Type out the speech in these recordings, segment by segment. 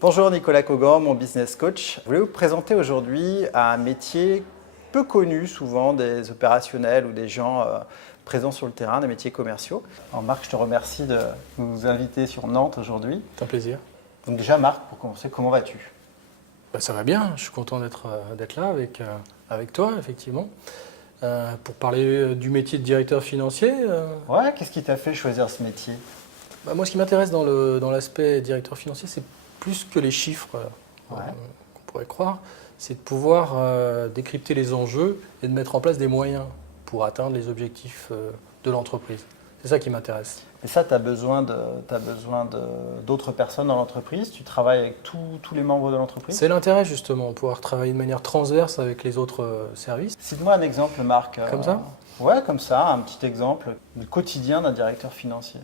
Bonjour Nicolas Cogan, mon business coach. Je voulais vous présenter aujourd'hui un métier peu connu souvent des opérationnels ou des gens présents sur le terrain, des métiers commerciaux. Alors Marc, je te remercie de nous inviter sur Nantes aujourd'hui. C'est un plaisir. Donc déjà Marc, pour commencer, comment vas-tu? Ça va bien, je suis content d'être là avec toi, effectivement. Pour parler du métier de directeur financier, Ouais, qu'est-ce qui t'a fait choisir ce métier? moi ce qui m'intéresse dans l'aspect directeur financier, c'est plus que les chiffres Ouais. qu'on pourrait croire, c'est de pouvoir décrypter les enjeux et de mettre en place des moyens pour atteindre les objectifs de l'entreprise. C'est ça qui m'intéresse. Et ça, tu as besoin d'autres personnes dans l'entreprise? Tu travailles avec tous les membres de l'entreprise? C'est l'intérêt justement, pouvoir travailler de manière transverse avec les autres services. Cite-moi un exemple, Marc. Comme ça? Ouais, comme ça, un petit exemple du quotidien d'un directeur financier.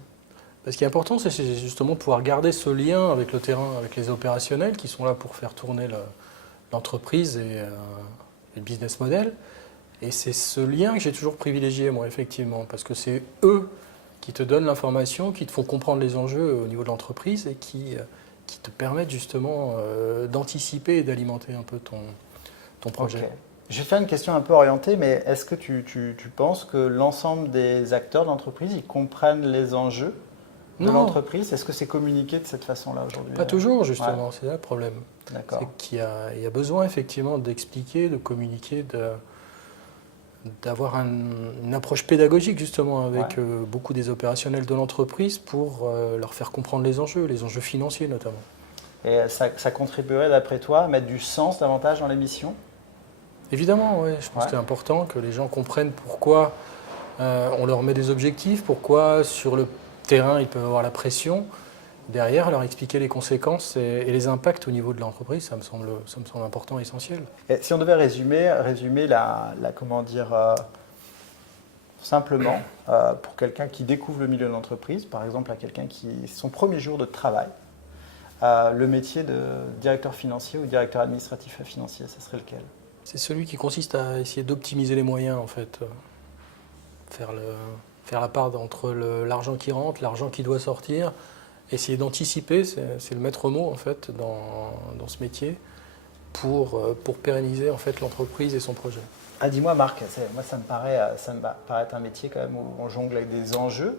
Ce qui est important, c'est justement pouvoir garder ce lien avec le terrain, avec les opérationnels qui sont là pour faire tourner l'entreprise et le business model. Et c'est ce lien que j'ai toujours privilégié, moi, effectivement, parce que c'est eux qui te donnent l'information, qui te font comprendre les enjeux au niveau de l'entreprise et qui te permettent justement d'anticiper et d'alimenter un peu ton projet. Ok. Je vais faire une question un peu orientée, mais est-ce que tu penses que l'ensemble des acteurs de l'entreprise, ils comprennent les enjeux de Non, l'entreprise? Est-ce que c'est communiqué de cette façon-là aujourd'hui? pas toujours, justement, Ouais, c'est là le problème. d'accord. C'est qu'il y a besoin, effectivement, d'expliquer, de communiquer, d'avoir une approche pédagogique justement avec Ouais. beaucoup des opérationnels de l'entreprise pour leur faire comprendre les enjeux financiers notamment. Et ça contribuerait, d'après toi, à mettre du sens davantage dans l'émission? Évidemment, ouais, je pense Ouais. que c'est important que les gens comprennent pourquoi on leur met des objectifs, pourquoi sur le terrain ils peuvent avoir la pression. Derrière, leur expliquer les conséquences et les impacts au niveau de l'entreprise, ça me semble important et essentiel. Et si on devait résumer comment dire, simplement, pour quelqu'un qui découvre le milieu de l'entreprise, par exemple à quelqu'un qui c'est son premier jour de travail, le métier de directeur financier ou directeur administratif et financier, ce serait lequel? C'est celui qui consiste à essayer d'optimiser les moyens en fait. Faire la part entre l'argent qui rentre, l'argent qui doit sortir, essayer d'anticiper, c'est le maître mot en fait dans ce métier pour pérenniser en fait l'entreprise et son projet. Ah, dis-moi Marc, moi ça me paraît être un métier quand même où on jongle avec des enjeux.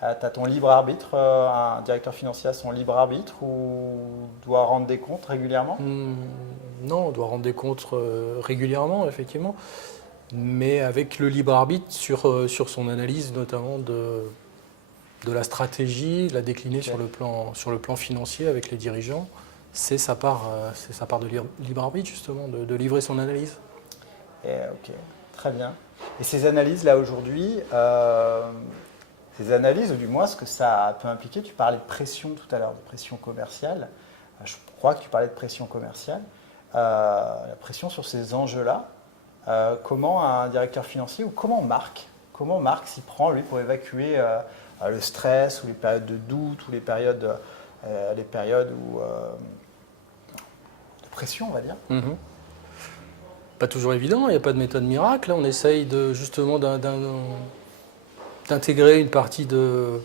Tu as ton libre arbitre, un directeur financier a son libre arbitre ou doit rendre des comptes régulièrement? Non, on doit rendre des comptes régulièrement, effectivement, mais avec le libre arbitre sur son analyse notamment de la stratégie, la décliner Ok. sur le plan financier avec les dirigeants. C'est sa part de libre arbitre justement, de livrer son analyse. Ok, très bien. Et ces analyses-là aujourd'hui, ces analyses, ou du moins ce que ça peut impliquer, tu parlais de pression tout à l'heure, de pression commerciale. Je crois que tu parlais de pression commerciale. La pression sur ces enjeux-là, comment un directeur financier ou comment Marc s'y prend lui pour évacuer le stress ou les périodes de doute ou les périodes de pression, on va dire. Mhm. Pas toujours évident, il n'y a pas de méthode miracle. On essaye justement d'intégrer une partie de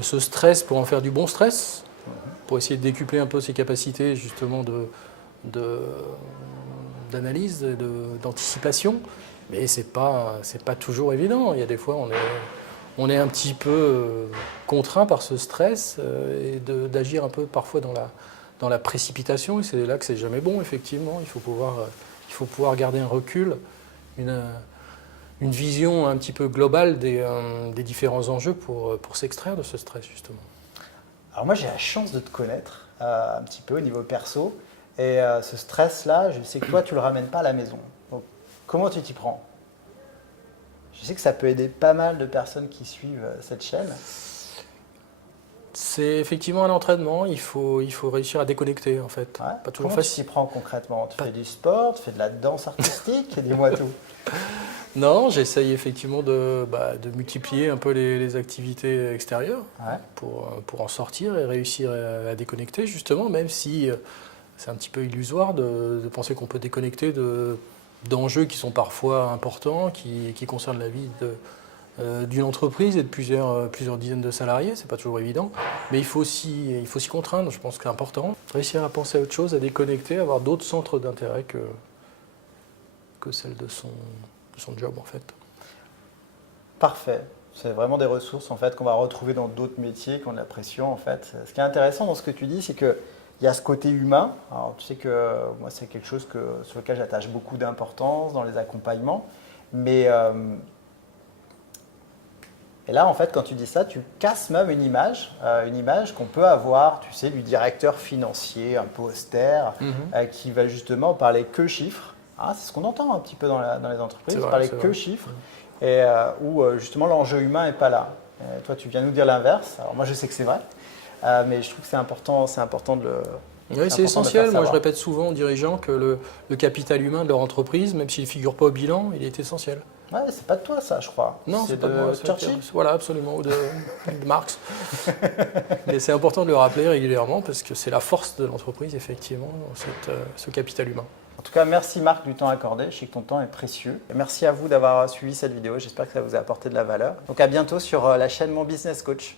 ce stress pour en faire du bon stress, pour essayer de décupler un peu ses capacités justement d'analyse, d'anticipation. Mais c'est pas toujours évident. Il y a des fois on est un petit peu contraint par ce stress et d'agir un peu parfois dans la précipitation. Et c'est là que c'est jamais bon, effectivement. Il faut pouvoir garder un recul, une vision un petit peu globale des différents enjeux pour s'extraire de ce stress, justement. Alors moi j'ai la chance de te connaître un petit peu au niveau perso et ce stress-là, je sais que toi tu le ramènes pas à la maison. Donc comment tu t'y prends? Je sais que ça peut aider pas mal de personnes qui suivent cette chaîne. C'est effectivement un entraînement, il faut réussir à déconnecter en fait. Ouais. Pas toujours Comment tu t'y facile. prends concrètement? Tu fais du sport, tu fais de la danse artistique, dis-moi tout. Non, j'essaye effectivement de multiplier un peu les activités extérieures Ouais. pour en sortir et réussir à déconnecter justement, même si c'est un petit peu illusoire de penser qu'on peut déconnecter d'enjeux qui sont parfois importants, qui concernent la vie d'une entreprise et de plusieurs dizaines de salariés, c'est pas toujours évident, mais il faut s'y contraindre, je pense que c'est important. Réussir à penser à autre chose, à déconnecter, avoir d'autres centres d'intérêt que celle de son job en fait. Parfait. C'est vraiment des ressources en fait qu'on va retrouver dans d'autres métiers qui ont de la pression en fait. Ce qui est intéressant dans ce que tu dis, c'est que il y a ce côté humain. Alors tu sais que moi c'est quelque chose sur lequel j'attache beaucoup d'importance dans les accompagnements, mais et là, en fait, quand tu dis ça, tu casses même une image qu'on peut avoir, tu sais, du directeur financier un peu austère, qui va justement parler que chiffres. Ah, c'est ce qu'on entend un petit peu dans les entreprises, parler que chiffres, et où justement l'enjeu humain n'est pas là. Et toi, tu viens nous dire l'inverse. Alors moi, je sais que c'est vrai, mais je trouve que c'est important de le. Oui, c'est essentiel. Moi, je répète souvent aux dirigeants que le capital humain de leur entreprise, même s'il ne figure pas au bilan, il est essentiel. Ouais, c'est pas de toi ça, je crois. Non, c'est pas de moi. Churchill. Voilà, absolument, ou de Marx. Mais c'est important de le rappeler régulièrement parce que c'est la force de l'entreprise, effectivement, ce capital humain. En tout cas, merci Marc du temps accordé. Je sais que ton temps est précieux. Et merci à vous d'avoir suivi cette vidéo. J'espère que ça vous a apporté de la valeur. Donc à bientôt sur la chaîne Mon Business Coach.